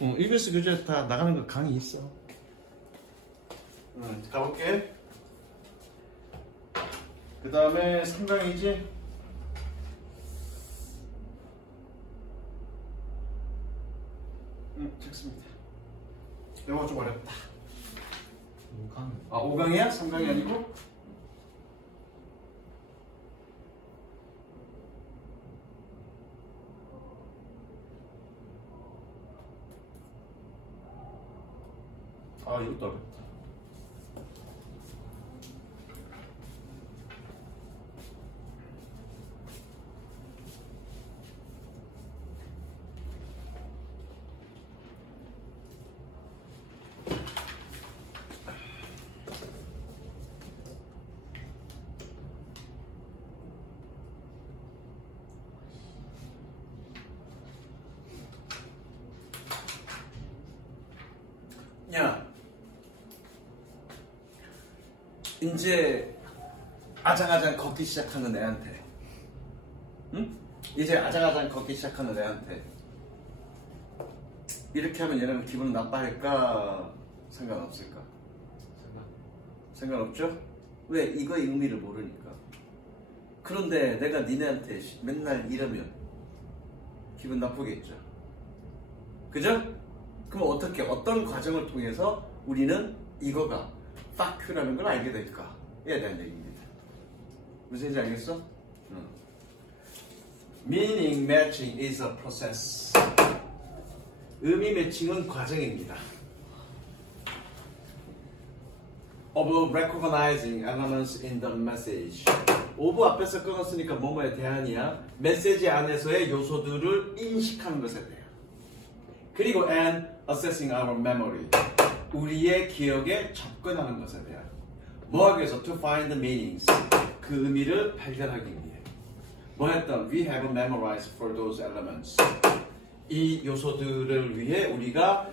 EBS 교재 다 나가는 거 강의 있어. 가볼게. 그 다음에 3강이지? 좋습니다. 이거 좀 어렵다. 5강. 아, 5강이야? 3강이 아니고? 아, 이것도 어렵다. 야, 이제 아장아장 걷기 시작하는 애한테, 응? 이제 아장아장 걷기 시작하는 애한테 이렇게 하면 얘는 기분 나빠할까? 상관없을까? 상관없죠? 왜? 이거의 의미를 모르니까. 그런데 내가 니네한테 맨날 이러면 기분 나쁘겠죠? 그죠? 그럼 어떻게, 어떤 과정을 통해서 우리는 이거가 fuck라는 걸 알게 될까에 대한 얘기입니다. 무슨 얘기인지 알겠어? Meaning matching is a process. 의미 매칭은 과정입니다. Of recognizing elements in the message. of 앞에서 끊었으니까 뭐뭐에 대한이야. 메시지 안에서의 요소들을 인식하는 것에 대해. 그리고 and assessing our memory. 우리의 기억에 접근하는 것에 대한. 뭐 하기 위해서? To find the meanings. 그 의미를 발견하기 위해. 뭐 했던? We have memorized for those elements. 이 요소들을 위해 우리가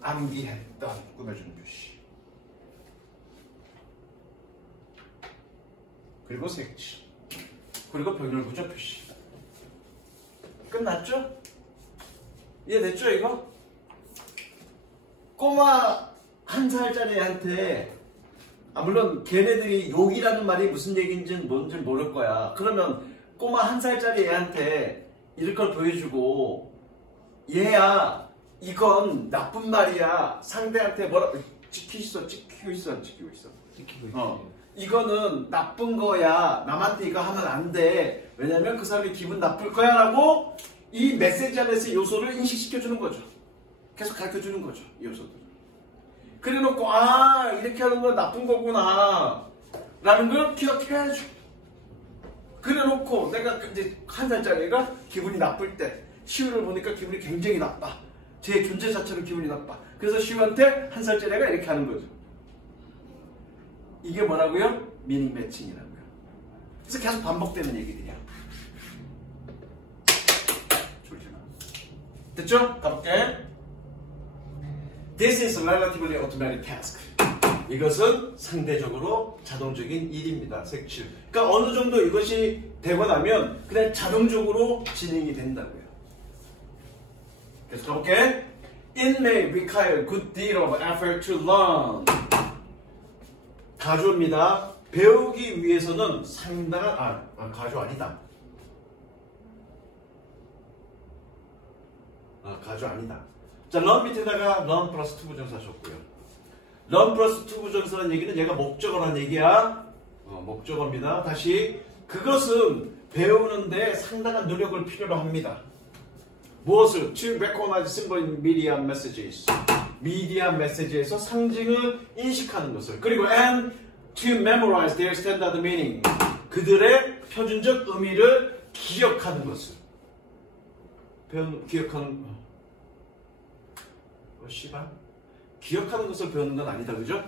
암기했던 꾸며주는 표시. 그리고 색칠. 그리고 병렬 구조 표시. 끝났죠? 이해됐죠 이거? 꼬마 1살짜리 애한테 물론 걔네들이 욕이라는 말이 무슨 얘기인지는 뭔지 모를 거야. 그러면 꼬마 1살짜리 애한테 이럴 걸 보여주고 얘야 이건 나쁜 말이야. 상대한테 뭐라 찍히고 있어. 찍히고 있어. 이거는 나쁜 거야. 남한테 이거 하면 안 돼. 왜냐면 그 사람이 기분 나쁠 거야 라고 이 메시지 안에서 요소를 인식시켜주는 거죠. 계속 가르쳐주는 거죠. 이 요소들을. 그래놓고 이렇게 하는 건 나쁜 거구나 라는 걸 기억해야죠. 그래놓고 내가 이제 1살짜리가 기분이 나쁠 때 시우를 보니까 기분이 굉장히 나빠. 제 존재 자체로 기분이 나빠. 그래서 시우한테 1살짜리가 이렇게 하는 거죠. 이게 뭐라고요? 미닝 매칭이라고요. 그래서 계속 반복되는 얘기들이야. 됐죠? 가볼게. This is relatively automatic task. 이것은 상대적으로 자동적인 일입니다. 색칠. 그러니까 어느 정도 이것이 되고 나면 그냥 자동적으로 진행이 된다고요. 계속 가볼게. It may require a good deal of effort to learn. 가주입니다. 배우기 위해서는 상당한 가주 아니다. 가주 아니다. 자, learn 밑에다가 learn 플러스 to 부정사 줬고요. learn 플러스 to 부정사라는 얘기는 얘가 목적어라는 얘기야. 목적어입니다. 다시 그것은 배우는데 상당한 노력을 필요로 합니다. 무엇을? To recognize symbol in media messages. 미디어 메시지에서 상징을 인식하는 것을. 그리고 and to memorize their standard meaning. 그들의 표준적 의미를 기억하는 것을. 기억하는 씨발 기억하는 것을 배우는 건 아니다. 그죠?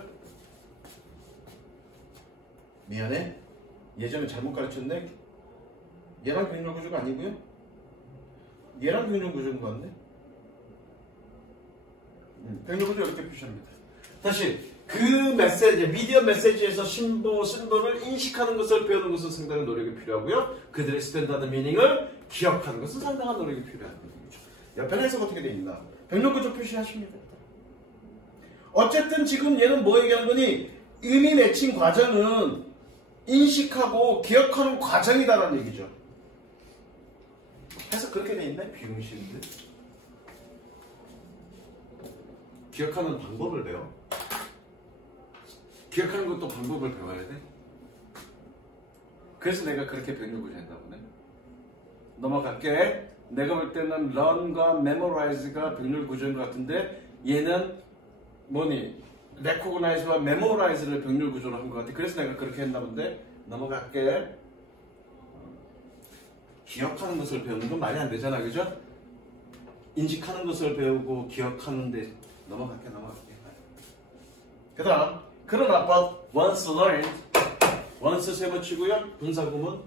미안해. 예전에 잘못 가르쳤네. 얘랑 병렬 구조가 아니고요. 얘랑 병렬 구조인 것 같네. 병렬 구조 이렇게 표시합니다. 다시 그 메시지, 미디어 메시지에서 심볼을 인식하는 것을 배우는 것은 상당한 노력이 필요하고요. 그들의 스탠다드 미닝을 기억하는 것은 상당한 노력이 필요한 얘기죠. 옆에는 해석 어떻게 돼 있나? 병렬구조 표시하십니다. 어쨌든 지금 얘는 뭐 얘기하는 거니? 의미 매칭 과정은 인식하고 기억하는 과정이다라는 얘기죠. 해석 그렇게 돼 있나? 비용식인데. 기억하는 방법을 배워. 기억하는 것도 방법을 배워야 돼. 그래서 내가 그렇게 병렬구조 했나 보네. 넘어갈게. 내가 볼 때는 learn과 memorize가 병렬구조인 것 같은데 얘는 뭐니? recognize와 memorize를 병렬구조로 한 것 같아. 그래서 내가 그렇게 했나 본데. 넘어갈게. 기억하는 것을 배우는 건 말이 안 되잖아, 그죠? 인식하는 것을 배우고 기억하는데 넘어갈게. 그 다음 그러나 but once learned once 세번치고요. 분사구문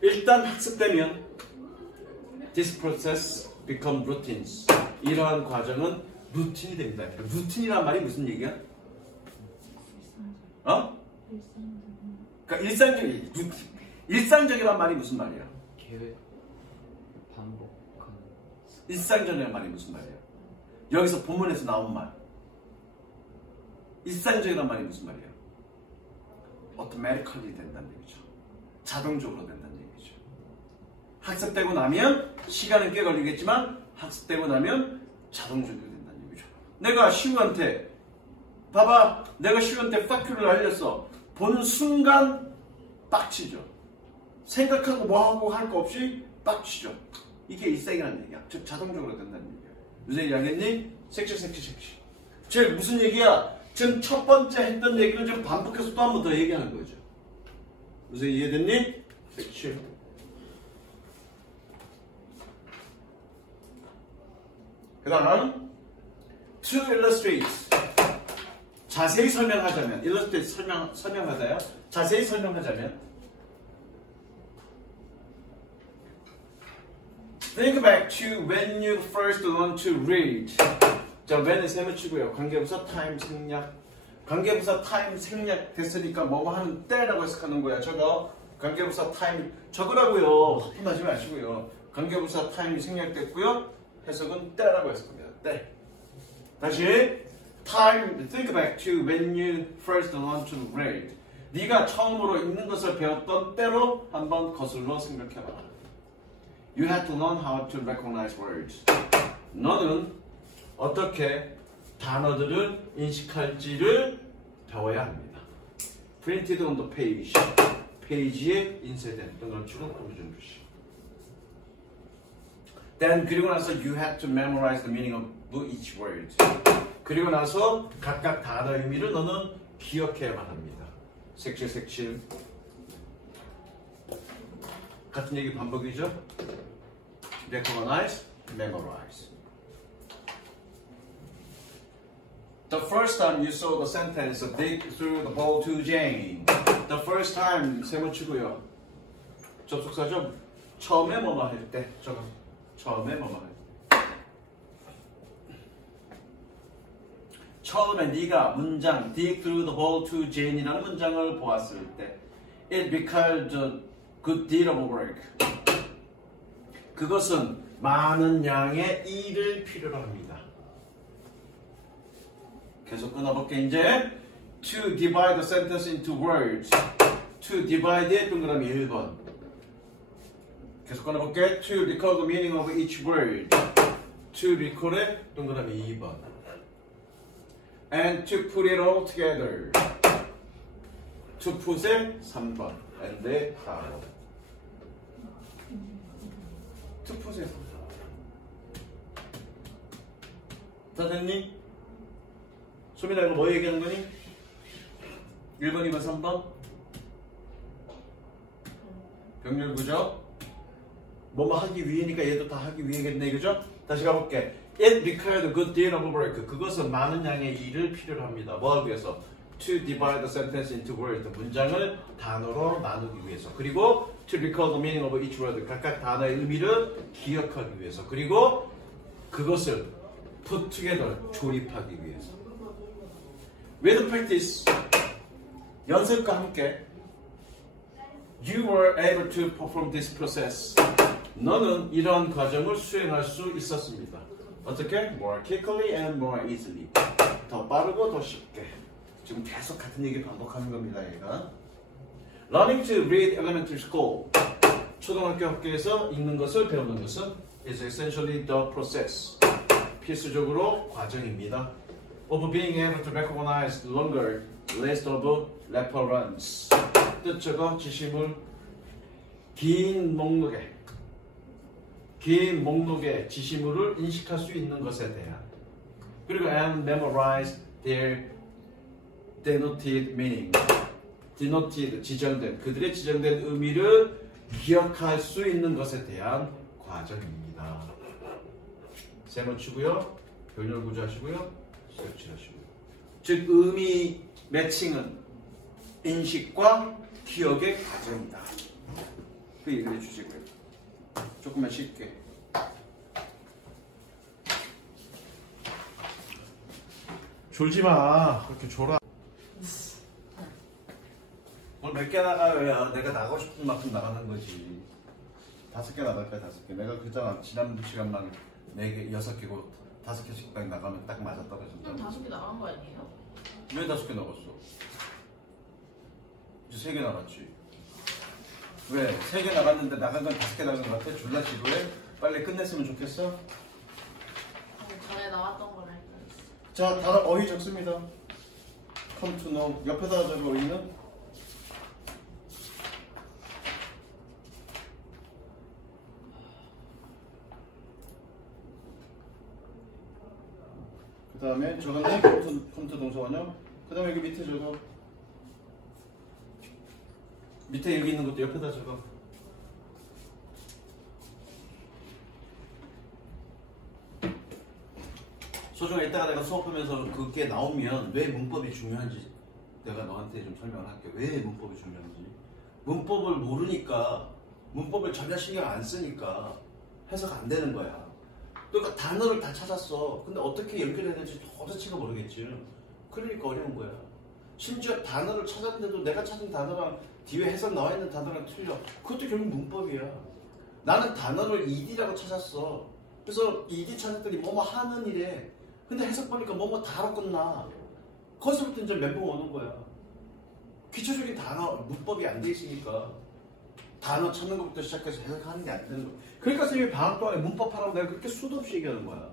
일단 학습되면 this process become routines 이러한 과정은 루틴이 됩니다. 루틴이란 말이 무슨 얘기야? 그러니까 일상적이란 말이 무슨 말이야? 계획, 반복하는. 일상적이란 말이 무슨 말이야? 여기서 본문에서 나온 말. 일상적이란 말이 무슨 말이야? automatically 된다는 얘기죠. 자동적으로 된다는 얘기죠. 학습되고 나면 시간은 꽤 걸리겠지만 학습되고 나면 자동적으로 된다는 얘기죠. 내가 시우한테 봐봐, 내가 시우한테 파큐를 알렸어. 보는 순간 빡치죠. 생각하고 뭐하고 할 거 없이 빡치죠. 이게 일상이라는 얘기야. 즉 자동적으로 된다는 얘기야. 무슨 얘기 하겠니? 색칠. 즉 무슨 얘기야? 지금 첫 번째 했던 얘기를 좀 반복해서 또 한 번 더 얘기하는 거죠. 무슨 이해됐니? 색칠. 그 다음 to illustrate 자세히 설명하자면 illustrate 설명하자요. 자세히 설명하자면 think back to when you first learned to read. 자, when은 세무치고요. 관계부사 time 생략. 관계부사 time 생략 됐으니까 뭐뭐 하는 때라고 해석하는 거야. 저거 관계부사 time 적으라고요. 화분하지 마시고요. 관계부사 time 생략됐고요. 해석은 때라고 해석합니다. 때. 다시 time think back to when you first learned to read. 네가 처음으로 읽는 것을 배웠던 때로 한번 거슬러 생각해봐. You had to learn how to recognize words. 너는 어떻게 단어들을 인식할지를 배워야 합니다. Printed on the page. 페이지에 인쇄된 동그라미치고 꾸며준 글씨. Then 그리고 나서 you had to memorize the meaning of each word. 그리고 나서 각각 단어의 의미를 너는 기억해야만 합니다. 색칠. 같은 얘기 반복이죠? Recognize, memorize. The first time you saw the sentence dig through the hole to Jane. The first time 세모치고요. 접속사죠. 처음에 뭐뭐 할 때. 저거. 처음에 뭐뭐 할 때. 처음에 네가 문장 dig through the hole to Jane이라는 문장을 보았을 때 it required a good deal of work. 그것은 많은 양의 일을 필요로 합니다. 계속 끊어볼게. 이제 to divide the sentence into words. to divide의 동그라미 1번. 계속 끊어볼게. to recall the meaning of each word. to recall의 동그라미 2번. and to put it all together. to put의 3번. and의 4번. to put의 3번. 다 됐니? 소민아 이거 뭐 얘기하는 거니? 1번, 2번, 3번? 병렬구조. 뭐뭐 하기 위해니까 얘도 다 하기 위해겠네, 그죠? 다시 가볼게. It required a good deal of work. 그것은 많은 양의 일을 필요로 합니다. 뭐 하기 위해서? To divide the sentence into words. 문장을 단어로 나누기 위해서. 그리고 to recall the meaning of each word. 각각 단어의 의미를 기억하기 위해서. 그리고 그것을 put together. 조립하기 위해서. With practice, 연습과 함께, you were able to perform this process. 너는 이러한 과정을 수행할 수 있었습니다. 어떻게? More quickly and more easily. 더 빠르고 더 쉽게. 지금 계속 같은 얘기 반복하는 겁니다, 얘가. Learning to read elementary school. 초등학교 학교에서 읽는 것을 배우는 것은 is essentially the process. 필수적으로 과정입니다. Of being able to recognize longer list of reference. 뜻적어 지시물 긴 목록의 지시물을 인식할 수 있는 것에 대한 그리고 and memorize their denoted meaning. denoted 지정된 그들의 지정된 의미를 기억할 수 있는 것에 대한 과정입니다. 세모 치고요. 병렬 구조하시고요. 설치하시고요. 즉 의미 매칭은 인식과 기억의 과정이다. 그 얘기를 해주시고요. 조금만 쉽게. 졸지 마. 그렇게 졸아. 오늘 몇 개 나가야 내가 나가고 싶은 만큼 나가는 거지. 5개 나갈 거야, 5개. 내가 그잖아. 지난 시간만 4개, 6개고 5개씩 딱 나가면 딱 맞아 떨어진다. 그럼 5개 나간 거 아니에요? 왜 5개 나갔어? 이제 3개 나갔지. 왜? 3개 나갔는데 나간 건 5개 나간 것 같아? 졸라 지루해? 빨리 끝냈으면 좋겠어? 전에 나왔던 거를 헷갈렸어. 자, 다음 어휘 적습니다. come to know. 옆에다 적어 어휘는? 그 다음에 저거는 컴퓨터 동사원형. 그 다음에 여기 밑에 적어. 밑에 여기 있는 것도 옆에다 적어. 소중아, 이따가 내가 수업하면서 그게 나오면 왜 문법이 중요한지 내가 너한테 좀 설명을 할게. 왜 문법이 중요한지. 문법을 모르니까, 문법을 전혀 신경 안 쓰니까 해석 안 되는 거야. 그러니까 단어를 다 찾았어. 근데 어떻게 연결해야 될지 도대체가 모르겠지. 그러니까 어려운 거야. 심지어 단어를 찾았는데도 내가 찾은 단어랑 뒤에 해석 나와 있는 단어랑 틀려. 그것도 결국 문법이야. 나는 단어를 ed라고 찾았어. 그래서 ed 찾았더니 뭐뭐 하는 이래. 근데 해석 보니까 뭐뭐 다로 끝나. 거기서부터 이제 멘붕 오는 거야. 기초적인 단어, 문법이 안 돼 있으니까 단어 찾는 것부터 시작해서 해석하는 게 안 되는 거야. 그러니까 선생님이 방학 동안에 문법하라고 내가 그렇게 수도 없이 얘기하는 거야.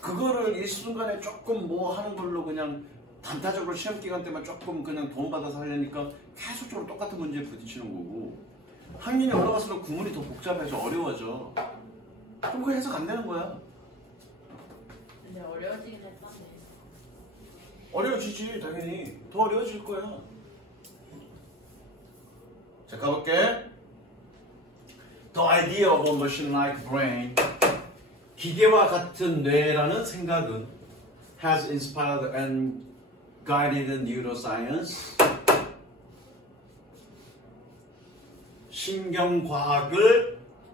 그거를 일순간에 조금 뭐 하는 걸로 그냥 단타적으로 시험 기간 때만 조금 그냥 돈 받아서 하려니까 계속적으로 똑같은 문제에 부딪히는 거고, 학년이 올라갈수록 구문이 더 복잡해서 어려워져. 그럼 그 해석 안 되는 거야. 근데 어려워지긴 했다네. 어려워지지, 당연히. 더 어려워질 거야. 자, 가볼게. The idea of a machine-like brain. 기계와 같은 뇌라는 생각은 has inspired and guided neuroscience.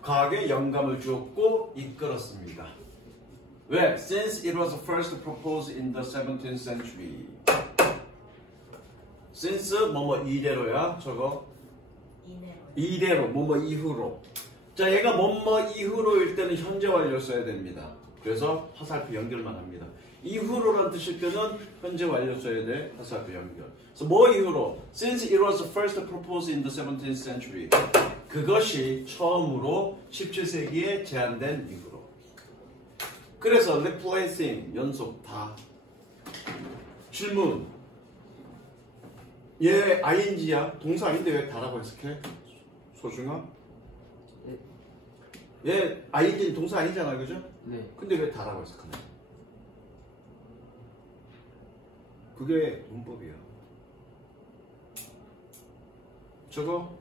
과학에 영감을 주었고 이끌었습니다. 왜? Since it was first proposed in the 17th century. Since 뭐뭐 이래로야, 저거. 이래로, 뭐뭐 이후로. 자, 얘가 뭐뭐 이후로일 때는 현재 완료를 써야 됩니다. 그래서 화살표 연결만 합니다. 이후로란 뜻일 때는 현재 완료 써야 돼. 화살표 연결. 그래서 뭐 이후로? Since it was first proposed in the 17th century. 그것이 처음으로 17세기에 제안된 이후로. 그래서 replacing, 연속, 다. 질문. 얘 ing야? 동사 아닌데 왜 다라고 해석해? 소중아? 네. 얘 ing는 동사 아니잖아, 그죠? 네. 근데 왜 다라고 해석하냐? 그게 문법이야. 저거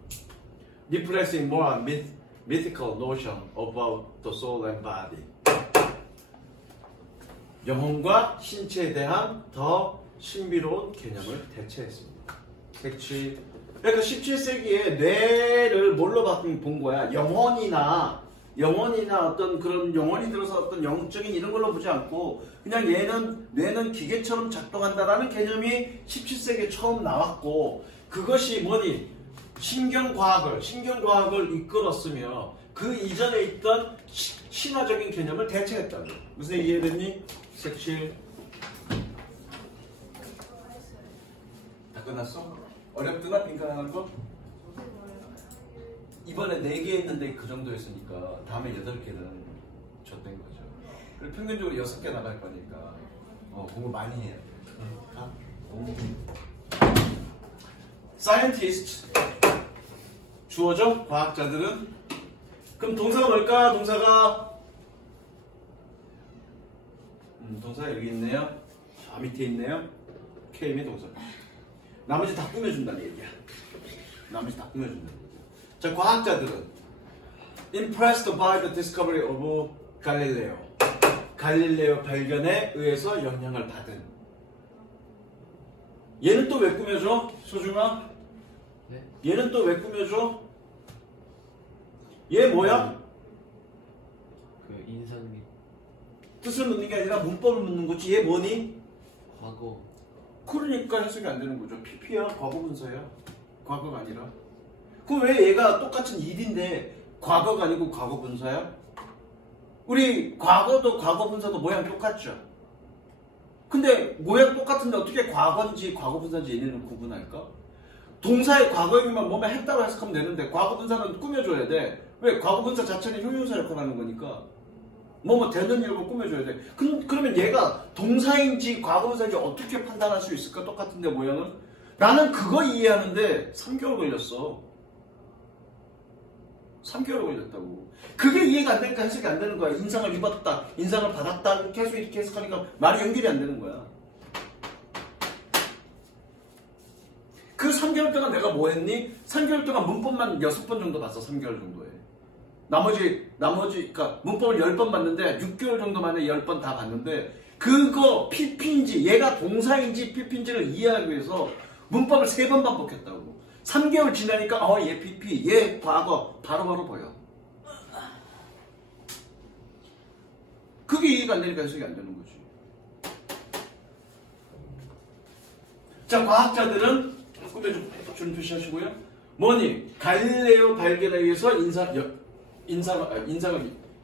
replacing more mythical notion about the soul and body. 영혼과 신체에 대한 더 신비로운 개념을 대체했습니다. 그렇지. 그러니까 17세기에 뇌를 뭘로 본 거야? 영혼이나 어떤 그런 영혼이 들어서 어떤 영적인 이런 걸로 보지 않고 그냥 뇌는 기계처럼 작동한다라는 개념이 17세기에 처음 나왔고, 그것이 뭐니? 신경과학을 이끌었으며 그 이전에 있던 신화적인 개념을 대체했다고. 무슨 얘기 이해됐니? 색칠 다 끝났어? 어렵드나 빈칸하는 거? 이번에 4개 했는데 그 정도였으니까 다음에 8개는 줬된 거죠. 그리고 평균적으로 6개 나갈 거니까 공부 많이 해야 돼. 가. Scientist 주어죠? 과학자들은. 그럼 동사가 뭘까? 동사가 동사가 여기 있네요. 저 밑에 있네요. K임의 동사. 나머지 다 꾸며준다는 얘기야. 나머지 다 꾸며준다는 얘기야. 자, 과학자들은 impressed by the discovery of Galileo. 갈릴레오 발견에 의해서 영향을 받은. 얘는 또 왜 꾸며줘? 소중아? 네? 얘는 또 왜 꾸며줘? 얘 뭐야? 그 인상 및 뜻을 묻는 게 아니라 문법을 묻는 거지. 얘 뭐니? 과거. 그러니까 해석이 안 되는 거죠. PP야? 과거분사야? 과거가 아니라. 그럼 왜 얘가 똑같은 일인데 과거가 아니고 과거분사야? 우리 과거도 과거분사도 모양 똑같죠? 근데 모양 똑같은데 어떻게 과거인지 과거분사인지 얘네는 구분할까? 동사의 과거형이면 뭐만 했다고 해석하면 되는데 과거분사는 꾸며줘야 돼. 왜? 과거분사 자체는 형용사 역할을 하는 거니까 뭐뭐 되는 일고 꾸며줘야 돼. 그러면 얘가 동사인지 과거분사인지 어떻게 판단할 수 있을까? 똑같은데 모양은? 나는 그거 이해하는데 3개월 걸렸어. 3개월 걸렸다고. 그게 이해가 안 되니까 해석이 안 되는 거야. 인상을 입었다, 인상을 받았다 계속 이렇게 해석하니까 말이 연결이 안 되는 거야. 그 3개월 동안 내가 뭐 했니? 3개월 동안 문법만 6번 정도 봤어. 3개월 정도에. 나머지 그러니까 문법을 10번 봤는데 6개월 정도 만에 10번 다 봤는데 그거 PP인지 얘가 동사인지 PP인지를 이해하기 위해서 문법을 3번 반복했다고. 3개월 지나니까 얘 PP, 얘 과거 바로바로 보여. 그게 이해가 안 되니까 해석이 안 되는 거지. 자, 과학자들은 꾸며주는 표시하시고요. 뭐니? 갈릴레오 발견에 의해서 인상을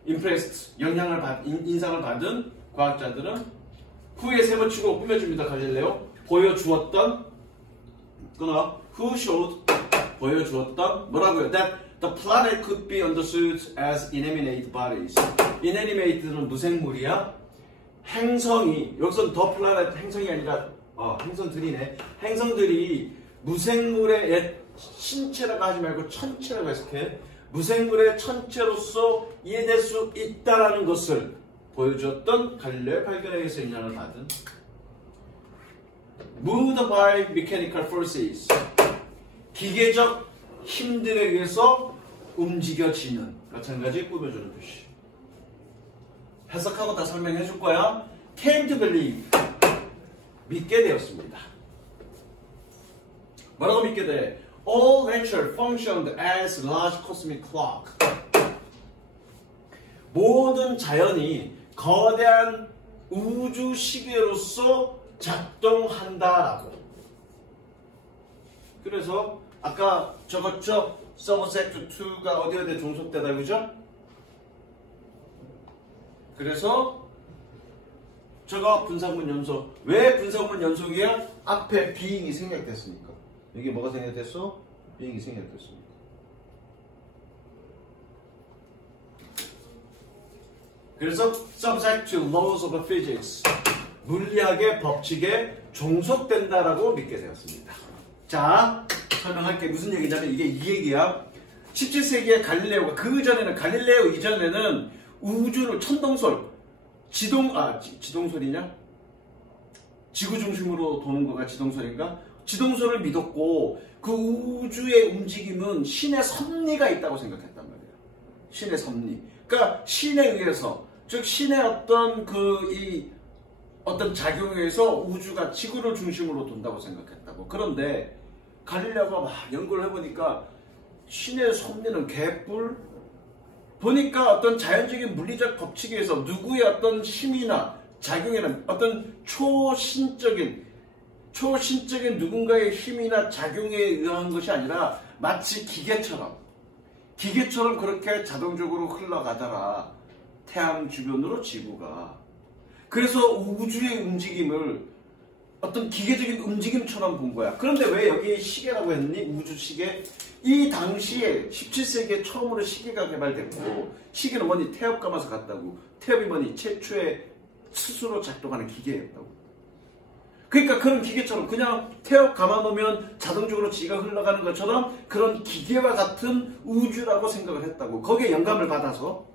impressed, 인상을 받은 과학자들은 후에 3번 치고 꾸며줍니다. 갈릴레오 보여주었던 끊어. Who showed 보여주었던 뭐라고요? That the planet could be understood as inanimate bodies. inanimate는 무생물이야. 행성이 여기서는 the planet 행성이 아니라 행성들이네. 행성들이 무생물의 옛 신체라고 하지 말고 천체라고 해석해. 무생물의 천체로서 이해될 수 있다라는 것을 보여주었던 갈릴레오 발견에 의해서 영향을 받은 moved by mechanical forces. 기계적 힘들에 의해서 움직여지는. 마찬가지 꾸며주는 표시. 해석하고 다 설명해 줄 거야. came to believe. 믿게 되었습니다. 뭐라고 믿게 돼? All nature functioned as large cosmic clock. 모든 자연이 거대한 우주 시계로서 작동한다라고. 그래서 아까 적었죠? subject to가 어디에 종속되다, 그죠? 그래서 저거 분사구문 연속. 왜 분사구문 연속이야? 앞에 being이 생략됐으니까. 여기 뭐가 생략됐어? being이 생략됐으니까. 그래서 subject to laws of physics. 물리학의 법칙에 종속된다라고 믿게 되었습니다. 자, 설명할게. 무슨 얘기냐면 이게 이 얘기야. 17세기에 갈릴레오가 갈릴레오 이전에는 우주를 천동설, 지동설이냐? 지구 중심으로 도는 거가 지동설인가? 지동설을 믿었고 그 우주의 움직임은 신의 섭리가 있다고 생각했단 말이에요. 신의 섭리. 그러니까 신에 의해서, 즉 신의 어떤 작용에 의해서 우주가 지구를 중심으로 돈다고 생각했다고. 그런데 갈릴레오가 막 연구를 해보니까 신의 섭리는 개뿔. 보니까 어떤 자연적인 물리적 법칙에 의해서 누구의 어떤 힘이나 작용이나 어떤 초신적인 누군가의 힘이나 작용에 의한 것이 아니라 마치 기계처럼 기계처럼 그렇게 자동적으로 흘러가더라. 태양 주변으로 지구가. 그래서 우주의 움직임을 어떤 기계적인 움직임처럼 본 거야. 그런데 왜 여기 시계라고 했니? 우주 시계. 이 당시에 17세기에 처음으로 시계가 개발됐고, 시계는 뭐니? 태엽 감아서 갔다고. 태엽이 뭐니? 최초의 스스로 작동하는 기계였다고. 그러니까 그런 기계처럼 그냥 태엽 감아놓으면 자동적으로 지가 흘러가는 것처럼 그런 기계와 같은 우주라고 생각을 했다고. 거기에 영감을 받아서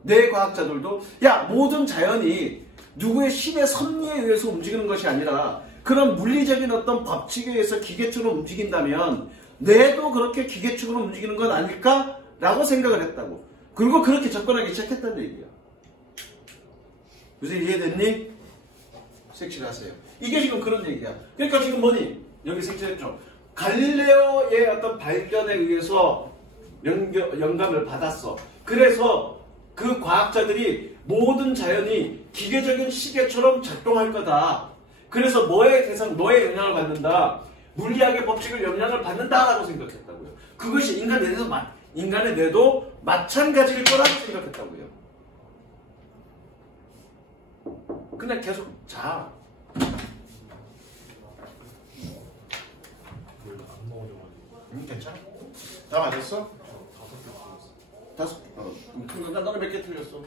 내 과학자들도 야, 모든 자연이 누구의 신의 섭리에 의해서 움직이는 것이 아니라 그런 물리적인 어떤 법칙에 의해서 기계처럼 움직인다면 뇌도 그렇게 기계처럼 움직이는 건 아닐까? 라고 생각을 했다고. 그리고 그렇게 접근하기 시작했다는 얘기야. 무슨 이해됐니? 색칠하세요. 이게 지금 그런 얘기야. 그러니까 지금 뭐니? 여기 색칠했죠. 갈릴레오의 어떤 발견에 의해서 영감을 받았어. 그래서 그 과학자들이 모든 자연이 기계적인 시계처럼 작동할 거다. 그래서 뭐의 영향을 받는다. 물리학의 법칙을 영향을 받는다라고 생각했다고요. 그것이 인간의 뇌도 마찬가지일 거라고 생각했다고요. 그냥 계속 자. 괜찮아? 다 맞았어? 다섯 개. 그러니까 너는 몇 개 틀렸어?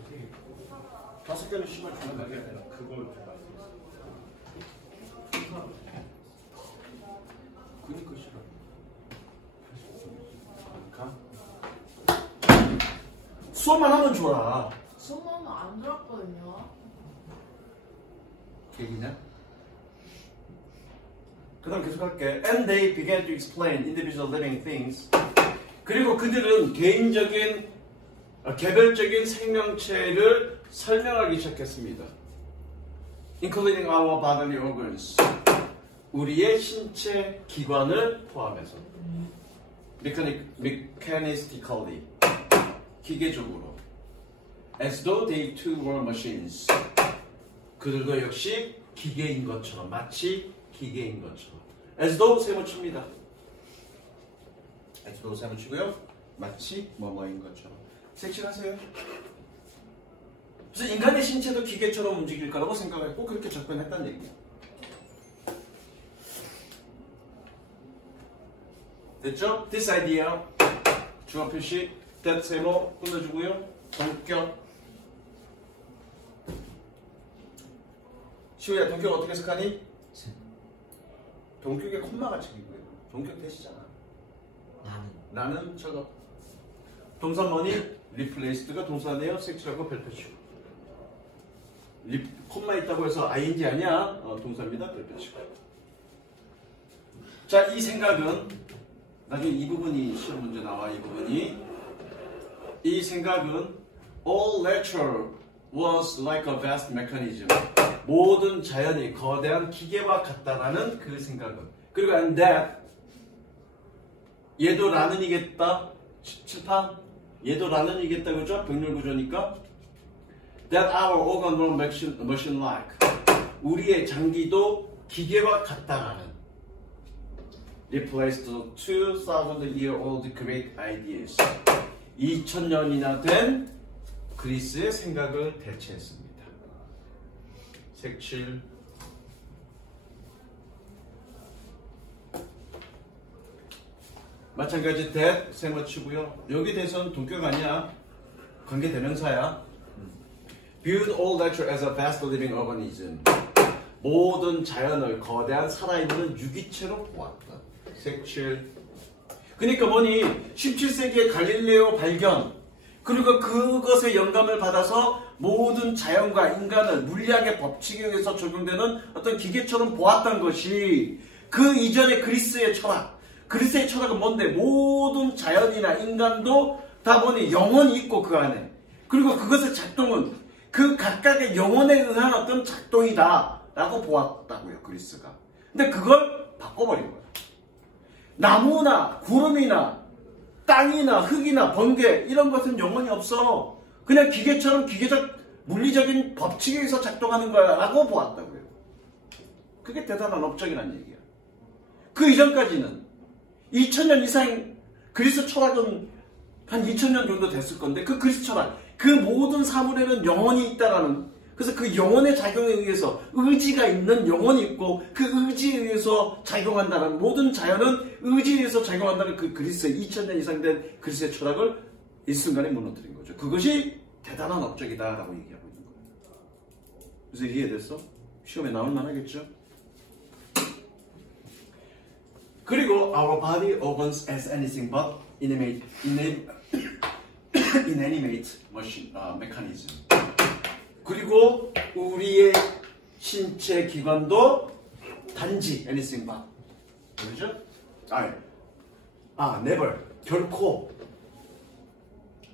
5개는 심할 줄 알았는데. 그걸 그니까 싫어. 수업만 하면 좋아. 수업은 안 들었거든요. 얘기냐? 그 다음 계속 할게. And they began to explain individual living things. 그리고 그들은 개별적인 생명체를 설명하기 시작했습니다. Including our bodily organs. 우리의 신체 기관을 포함해서. Mechanistically. 기계적으로. As though they too were machines. 그들도 역시 기계인 것처럼, 마치 기계인 것처럼. As though 세모칩니다. as though 세모치고요. 마치 뭐뭐인 것처럼. 색칠하세요. 그래서 인간의 신체도 기계처럼 움직일 거라고 생각했고 그렇게 접근했다는 얘기예요. 됐죠? This idea. 주어 표시. that 세모 끊어주고요. 동격. 시우야, 동격 어떻게 해석하니? 동격의 콤마가 책이고요. 동격 대시잖아. 나는 저거. 동사 뭐니? replaced가 동사네요. 색칠하고 별표 치고. 콤마 있다고 해서 ing 아니야. 동사입니다. 별표 치고. 자, 이 생각은 나중에 이 부분이 시험 문제 나와. 이 생각은 all nature was like a vast mechanism. 모든 자연이 거대한 기계와 같다라는 그 생각은. 그리고 and that 얘도 라는이겠다. 칠판 얘도 라는이겠다. 그죠? 병렬 구조니까 that our organ were machine-like. 우리의 장기도 기계와 같다라는 replaced 2,000-year-old Greek ideas. 2000년이나 된 그리스의 생각을 대체했습니다. 색칠. 마찬가지 that 세모치고요. 여기 대해서는 동격 아니야. 관계대명사야. Viewed all nature as a vast living organism. 모든 자연을 거대한 살아있는 유기체로 보았다. 색칠. 그러니까 뭐니 17세기의 갈릴레오 발견 그리고 그것의 영감을 받아서 모든 자연과 인간을 물리학의 법칙에 의해서 적용되는 어떤 기계처럼 보았던 것이 그 이전의 그리스의 철학. 그리스의 철학은 뭔데? 모든 자연이나 인간도 다 뭐니 영혼이 있고 그 안에. 그리고 그것의 작동은 그 각각의 영혼에 의한 어떤 작동이다 라고 보았다고요. 그리스가. 근데 그걸 바꿔버린 거예요. 나무나 구름이나 땅이나 흙이나 번개 이런 것은 영혼이 없어. 그냥 기계처럼 기계적 물리적인 법칙에 의해서 작동하는 거야 라고 보았다고요. 그게 대단한 업적이라는 얘기야. 그 이전까지는 2000년 이상 그리스 철학은 한 2000년 정도 됐을 건데 그 그리스 철학, 그 모든 사물에는 영혼이 있다라는, 그래서 그 영혼의 작용에 의해서 의지가 있는 영혼이 있고 그 의지에 의해서 작용한다는, 모든 자연은 의지에 의해서 작용한다는 그 그리스의 2000년 이상 된 그리스의 철학을 일순간에 무너뜨린 거죠. 그것이 대단한 업적이다라고 얘기하고 있는 거예요. 그래서 이해됐어? 시험에 나올 만하겠죠? 그리고 our body organs as anything but inanimate machine, mechanism. 그리고 우리의 신체 기관도 단지 anything but, 그렇죠? never, 결코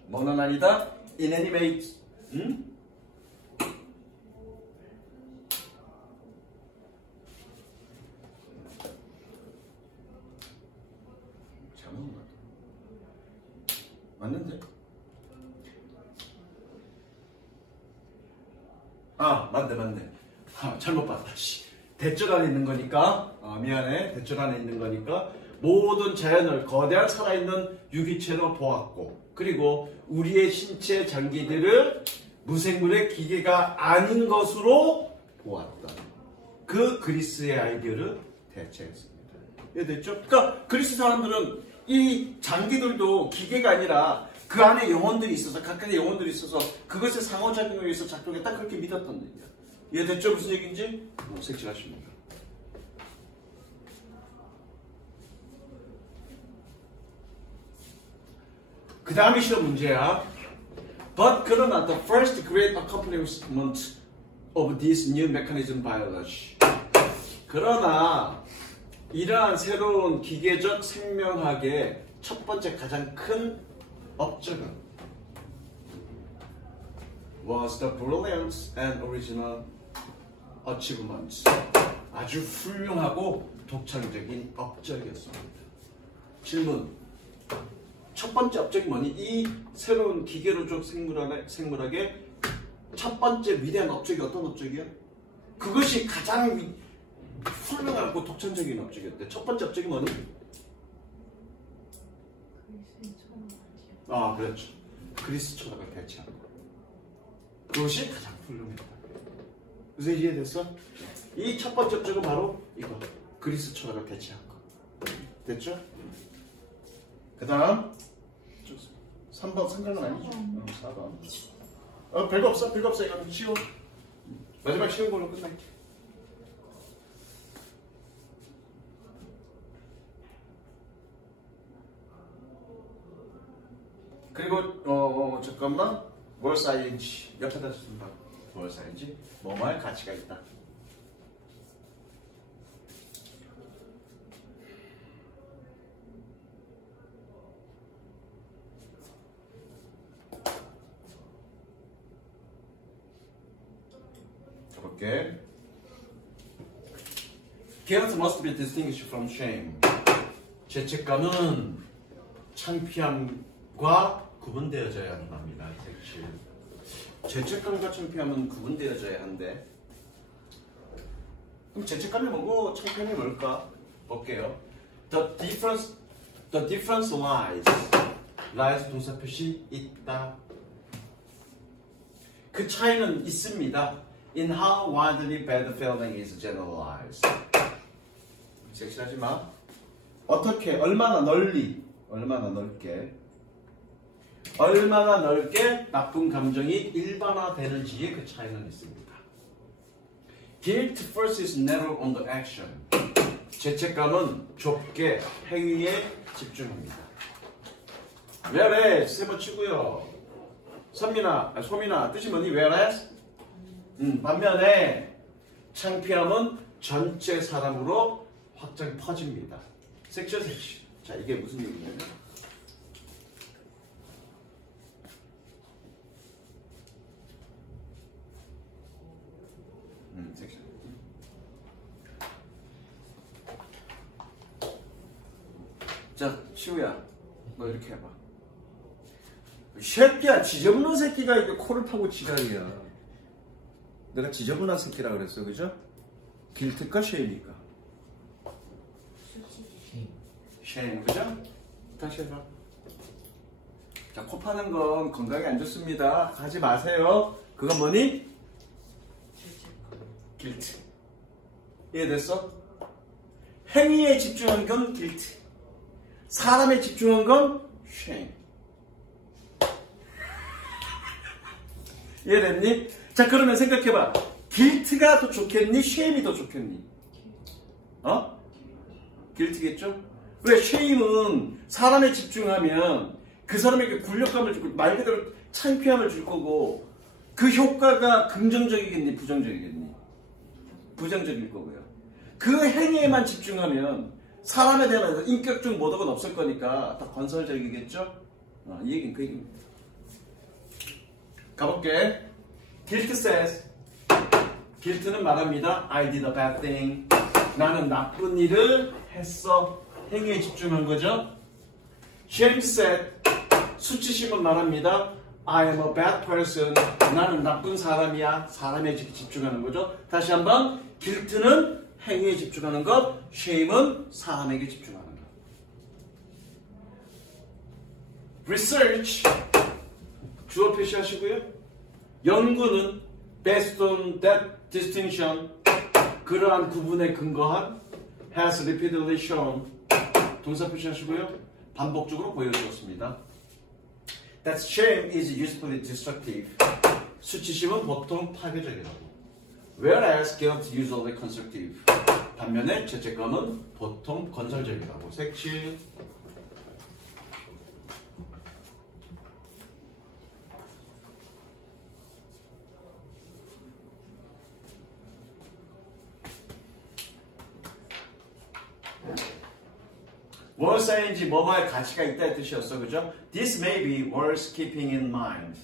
뭐는 아니다, inanimate, 잘못 맞는데? 맞네. 잘못 봤다. 대절 안에 있는 거니까, 미안해. 대절 안에 있는 거니까, 모든 자연을 거대한 살아있는 유기체로 보았고, 그리고 우리의 신체 장기들을 무생물의 기계가 아닌 것으로 보았다. 그 그리스의 아이디어를 대체했습니다. 이해됐죠? 그러니까 그리스 사람들은 이 장기들도 기계가 아니라 그 안에 영혼들이 있어서, 각각의 영혼들이 있어서 그것의 상호작용에 의해서 작동했다, 그렇게 믿었던 얘기야. 이해됐죠? 무슨 얘기인지? 색칠하십니다. 그 다음이 시험 문제야. But 그러나 the first great accomplishment of this new mechanism biology. 그러나 이러한 새로운 기계적 생명학의 첫 번째 가장 큰 업적은 was the brilliant and original achievement. 아주 훌륭하고 독창적인 업적이었습니다. 질문. 첫 번째 업적이 뭐니? 이 새로운 기계로적 생물학의 첫 번째 위대한 업적이 어떤 업적이야? 그것이 가장 훌륭하고 독창적인 업적이었대. 첫 번째 업적이 뭐니? 그렇죠. 그리스 철학을 대체한 거. 그것이 가장 훌륭했다. 그래서 이해됐어? 이 첫 번째 업적은 바로 이거. 그리스 철학을 대체한 거. 됐죠? 그 다음 3번 생각은 아니죠? 4번. 별거 없어. 이거 쉬워. 마지막 쉬운 걸로 끝낼게. 그리고 잠깐만, 뭘 쌓인지 옆에다 쓴다. 뭘 쌓인지 뭐뭐할 가치가 있다. 가볼게. Guilt must be distinguished from shame. 죄책감은 창피함과 구분되어져야 한답니다. 죄책감과 창피함은 구분되어져야 한대. 그럼 죄책감이 뭐고 창피함이 뭘까? 볼게요. The difference lies 동사 표시 있다. 그 차이는 있습니다. In how widely bad feeling is generalized. 색칠하지 마. 어떻게, 얼마나 넓게 나쁜 감정이 일반화되는지에 그 차이는 있습니다. Guilt focuses narrow on the action. 죄책감은 좁게 행위에 집중합니다. Whereas, 세번 치고요. 소민아, 뜻이 뭐니? Whereas? 반면에 창피함은 전체 사람으로 확장 퍼집니다. 섹션. 자, 이게 무슨 얘기냐면 섹션. 자, 시우야, 너 이렇게 해봐. 새끼야, 지저분한 새끼가 이게 코를 파고 지랄이야. 내가 지저분한 새끼라 그랬어, 그죠? 길트까 쉐임일까? 쉐임, 그죠? 다시 해봐. 자, 코 파는 건 건강에 안 좋습니다. 하지 마세요. 그건 뭐니? 길트. 이해됐어? 행위에 집중한 건 길트. 사람에 집중한 건 shame. 이해됐니? 자, 그러면 생각해봐. 길트가 더 좋겠니? shame이 더 좋겠니? 어? 길트겠죠? 왜? shame은 사람에 집중하면 그 사람에게 굴욕감을 주고 말 그대로 창피함을 줄 거고 그 효과가 긍정적이겠니? 부정적이겠니? 부정적일 거고요. 그 행위에만 집중하면 사람에 대한 인격적 모독은 없을 거니까 더 건설적이겠죠? 이 얘기는 그 얘기입니다. 가볼게. Guilt says, guilt는 말합니다. I did a bad thing. 나는 나쁜 일을 했어. 행위에 집중한 거죠. Shame said, 수치심은 말합니다. I am a bad person. 나는 나쁜 사람이야. 사람에 집중하는 거죠. 다시 한번, guilt는 행위에 집중하는 것, shame은 사람에게 집중하는 것. Research, 주어 표시하시고요. 연구는 based on that distinction, 그러한 구분에 근거한 has repeatedly shown, 동사 표시하시고요. 반복적으로 보여주었습니다. That shame is usually destructive. 수치심은 보통 파괴적이라고. Whereas guilt usually constructive. 반면에 죄책감은 보통 건설적이라고. 색칠. 뭘 쌓인지 뭐뭐의 가치가 있다의 뜻이었어. 그죠? This may be worth keeping in mind.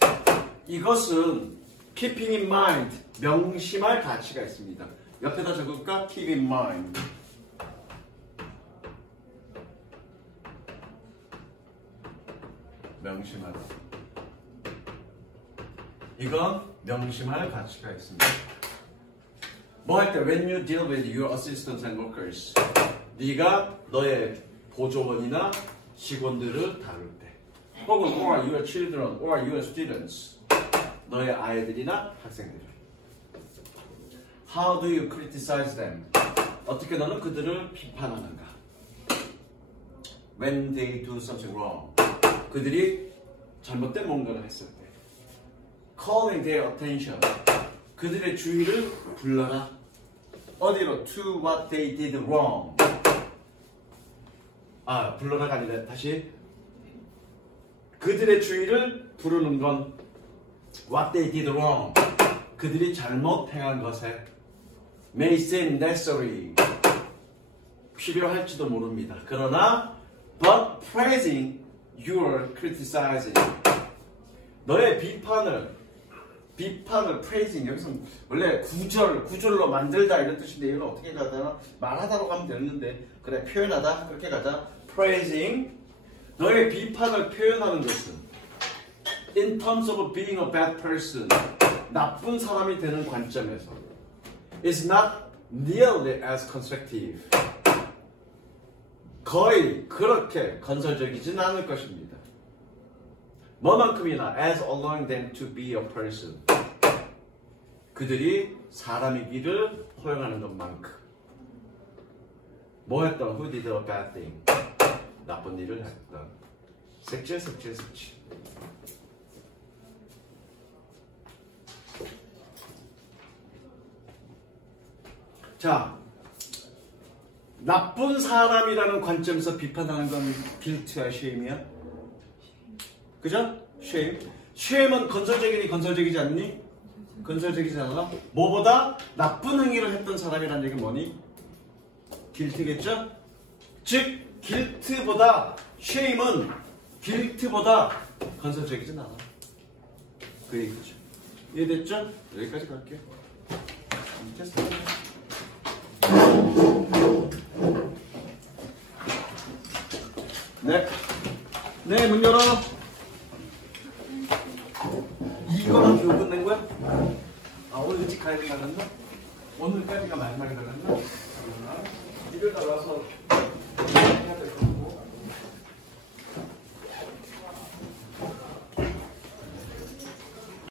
이것은 keeping in mind, 명심할 가치가 있습니다. 옆에다 적을까? keep in mind. 명심하다. 이건 명심할 가치가 있습니다. 뭐 할 때 when you deal with your assistants and workers, 네가 너의 보조원이나 직원들을 다룰 때, 혹은 or your children or your students, 너의 아이들이나 학생들. How do you criticize them? 어떻게 너는 그들을 비판하는가? When they do something wrong, 그들이 잘못된 뭔가를 했을 때. Calling their attention, 그들의 주의를 불러라. 어디로? To what they did wrong. 불러라가 아니라 다시 그들의 주의를 부르는 건 what they did wrong. 그들이 잘못 행한 것에 may seem necessary. 필요할지도 모릅니다. 그러나 but praising your criticizing. 너의 비판을 praising, 여기서 원래 구절로 만들다 이런 뜻인데 이걸 어떻게 가잖아? 말하다로 가면 되는데 그래, 표현하다 그렇게 가자. praising, 너의 비판을 표현하는 것은 in terms of being a bad person, 나쁜 사람이 되는 관점에서 is not nearly as constructive, 거의 그렇게 건설적이진 않을 것입니다. 뭐만큼이나 as allowing them to be a person, 그들이 사람이기를 허용하는 것만큼. 뭐 했던? Who did a bad thing? 나쁜 일을 했던. 색칠. 자, 나쁜 사람이라는 관점에서 비판하는 건 guilt야, shame이야? 그죠? shame은 건설적이니 건설적이지 않니? 건설적이지 않아? 뭐보다 나쁜 행위를 했던 사람이라는 얘기는 뭐니? guilt겠죠? 즉 shame은 guilt보다 건설적이진 않아. 그 얘기죠. 이해됐죠? 여기까지 갈게요. 됐어요. 네, 문 열어. 이거만 겨우 끝낸 거야? 오늘 일찍 가야 나갔나? 오늘까지가 마지막에 나갔나? 이걸 나가서 해야 될 거.